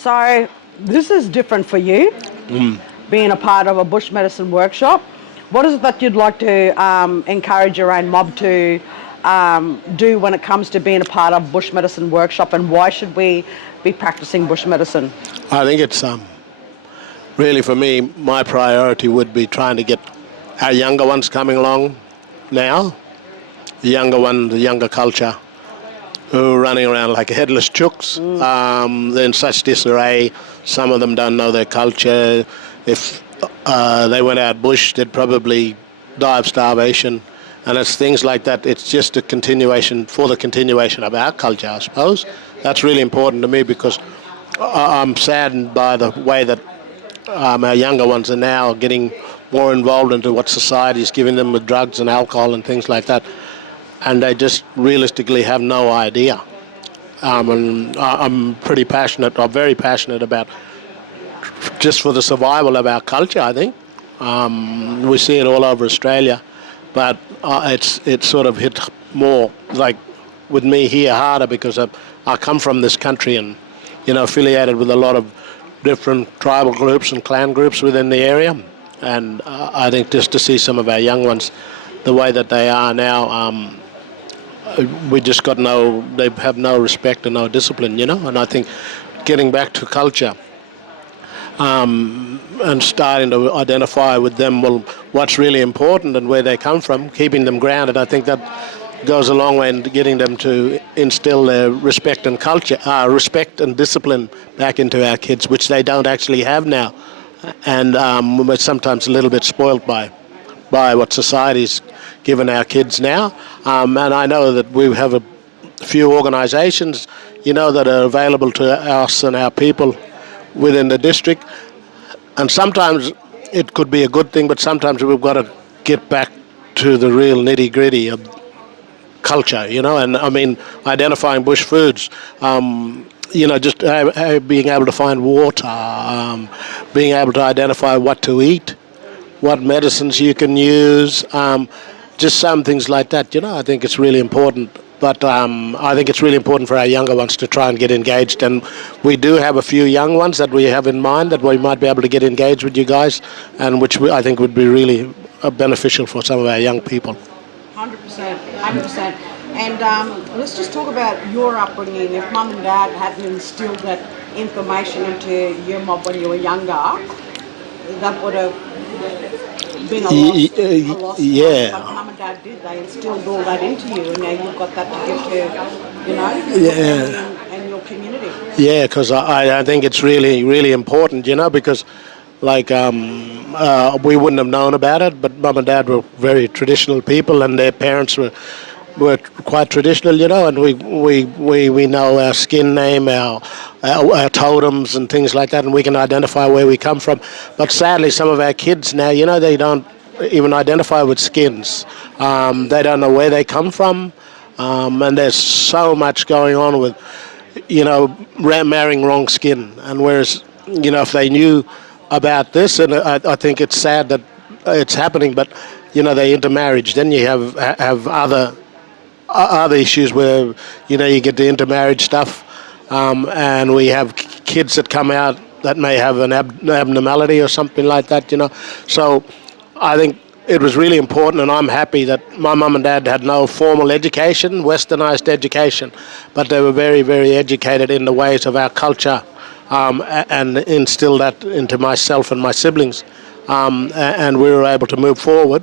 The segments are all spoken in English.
So this is different for you, being a part of a bush medicine workshop. What is it that you'd like to encourage your own mob to do when it comes to being a part of bush medicine workshop, and why should we be practicing bush medicine? I think it's really, for me, my priority would be trying to get our younger ones coming along now, the younger culture, who are running around like headless chooks. They're in such disarray. Some of them don't know their culture. If they went out bush, they'd probably die of starvation. And it's things like that. It's just a continuation, for the continuation of our culture, I suppose. That's really important to me, because I'm saddened by the way that our younger ones are now getting more involved into what society is giving them with drugs and alcohol and things like that. And they just realistically have no idea. And I'm pretty passionate, or very passionate about just for the survival of our culture, I think. We see it all over Australia, but it's sort of hit more, like with me here, harder, because I come from this country and, affiliated with a lot of different tribal groups and clan groups within the area. And I think just to see some of our young ones, the way that they are now, we just they have no respect and no discipline, and I think getting back to culture and starting to identify with them, well, what's really important and where they come from, keeping them grounded, I think that goes a long way in getting them to instill their respect and culture, respect and discipline back into our kids, which they don't actually have now. And we're sometimes a little bit spoilt by what society's given our kids now. And I know that we have a few organisations, that are available to us and our people within the district. And sometimes it could be a good thing, but sometimes we've got to get back to the real nitty-gritty of culture, and I mean, identifying bush foods, just being able to find water, being able to identify what to eat, what medicines you can use, just some things like that, I think it's really important. But I think it's really important for our younger ones to try and get engaged. And we do have a few young ones that we have in mind that we might be able to get engaged with you guys, and which I think would be really beneficial for some of our young people. 100%, 100%. And let's just talk about your upbringing. If mum and dad hadn't instilled that information into your mob when you were younger, that would have been a loss. Yeah. But mum and dad did. They instilled all that into you, and now you've got that to give to, your family and your community. Yeah, because I think it's really, really important, because we wouldn't have known about it, but mum and dad were very traditional people, and their parents were quite traditional, and we know our skin name, our totems and things like that, and we can identify where we come from. But sadly, some of our kids now, they don't even identify with skins. They don't know where they come from, and there's so much going on with, marrying wrong skin. And whereas, if they knew about this, and I think it's sad that it's happening, but they intermarriage. Then you have other issues where you get the intermarriage stuff, and we have kids that come out that may have an abnormality or something like that. So I think it was really important, and I'm happy that my mum and dad had no formal education, westernized education, but they were very, very educated in the ways of our culture. And instill that into myself and my siblings, and we were able to move forward.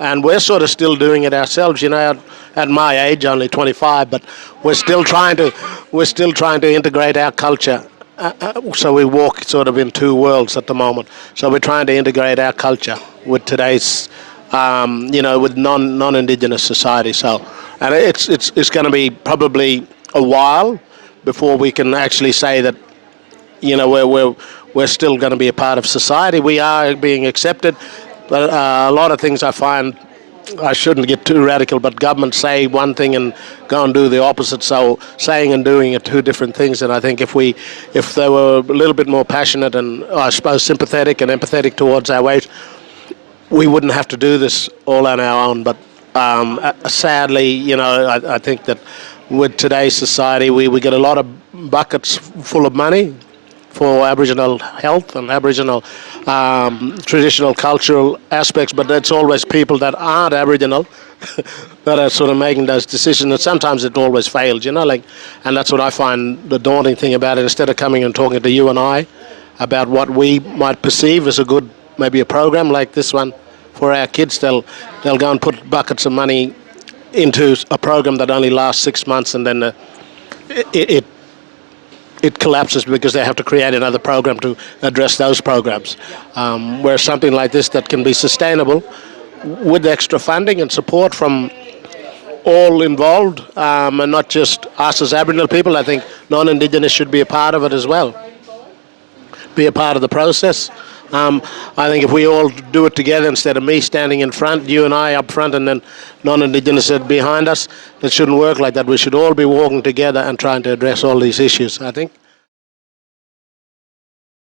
And we're sort of still doing it ourselves, at my age, only 25, but we're still trying to integrate our culture. So we walk sort of in two worlds at the moment. So we're trying to integrate our culture with today's, with non-Indigenous society. So, and it's going to be probably a while before we can actually say that, we're still going to be a part of society. We are being accepted, but a lot of things I find, I shouldn't get too radical, but governments say one thing and go and do the opposite. So saying and doing are two different things. And I think if they were a little bit more passionate and, I suppose, sympathetic and empathetic towards our ways, we wouldn't have to do this all on our own. But sadly, I think that with today's society, we get a lot of buckets full of money, for Aboriginal health and Aboriginal traditional cultural aspects, but it's always people that aren't Aboriginal that are sort of making those decisions, and sometimes it always fails, you know, like, and that's what I find the daunting thing about it. Instead of coming and talking to you and I about what we might perceive as a good, maybe a program like this one for our kids, they'll go and put buckets of money into a program that only lasts 6 months, and then it collapses because they have to create another program to address those programs. Whereas something like this that can be sustainable with extra funding and support from all involved, and not just us as Aboriginal people. I think non-Indigenous should be a part of it as well, be a part of the process. I think if we all do it together instead of me standing in front, you and I up front, and then non-Indigenous behind us, it shouldn't work like that. We should all be walking together and trying to address all these issues, I think.